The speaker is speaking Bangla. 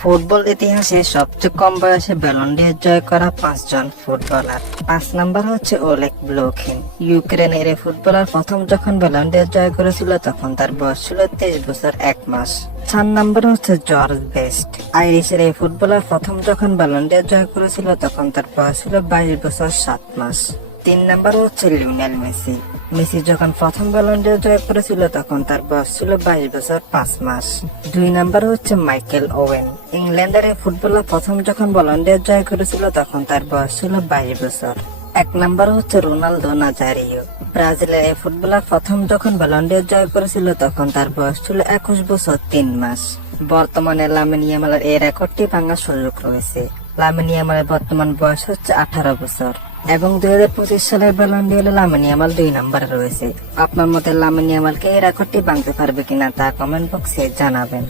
ফুটবল ইতিহাসে সবচেয়ে কম বয়সে ব্যালন ডি জয় করা 5 জন ফুটবলার। 5 নাম্বার হচ্ছে ওলেগ ব্লোখিন। ইউক্রেনের এই ফুটবলার প্রথম যখন ব্যালন ডি জয় করেছিল তখন তার বয়স ছিল 23 বছর 1 মাস। 4 নাম্বার হচ্ছে জর্জ বেস্ট। আইরিশের এই ফুটবলার প্রথম যখন ব্যালন ডি জয় করেছিল তখন তার বয়স ছিল 22 বছর 7 মাস। 3 নাম্বার হচ্ছে লিওনেল মেসি। মেসি যখন প্রথম ব্যালন ডি জয় করেছিল তখন তার বয়স ছিল 22 বছর 5 মাস। 2 নাম্বার হচ্ছে মাইকেল ওয়েন। ইংল্যান্ডের এই ফুটবলার প্রথম যখন ব্যালন ডি জয় করেছিল তখন তার বয়স ছিল 22 বছর। 1 নাম্বার হচ্ছে রোনালদো নাজারিও। ব্রাজিলের এই ফুটবলার প্রথম যখন ব্যালন ডি জয় করেছিল তখন তার বয়স ছিল 21 বছর 3 মাস। বর্তমানে লামিন ইয়ামালের এই রেকর্ডটি ভাঙার সুযোগ রয়েছে। লামিন ইয়ামালের বর্তমান বয়স হচ্ছে 18 বছর এবং 2025 সালের ব্যালন ডি লামিন ইয়ামাল 2 নম্বরে রয়েছে। আপনার মতে লামিন ইয়ামালকে এই রেকর্ডটি ভাঙতে পারবে কিনা তা কমেন্ট বক্সে জানাবেন।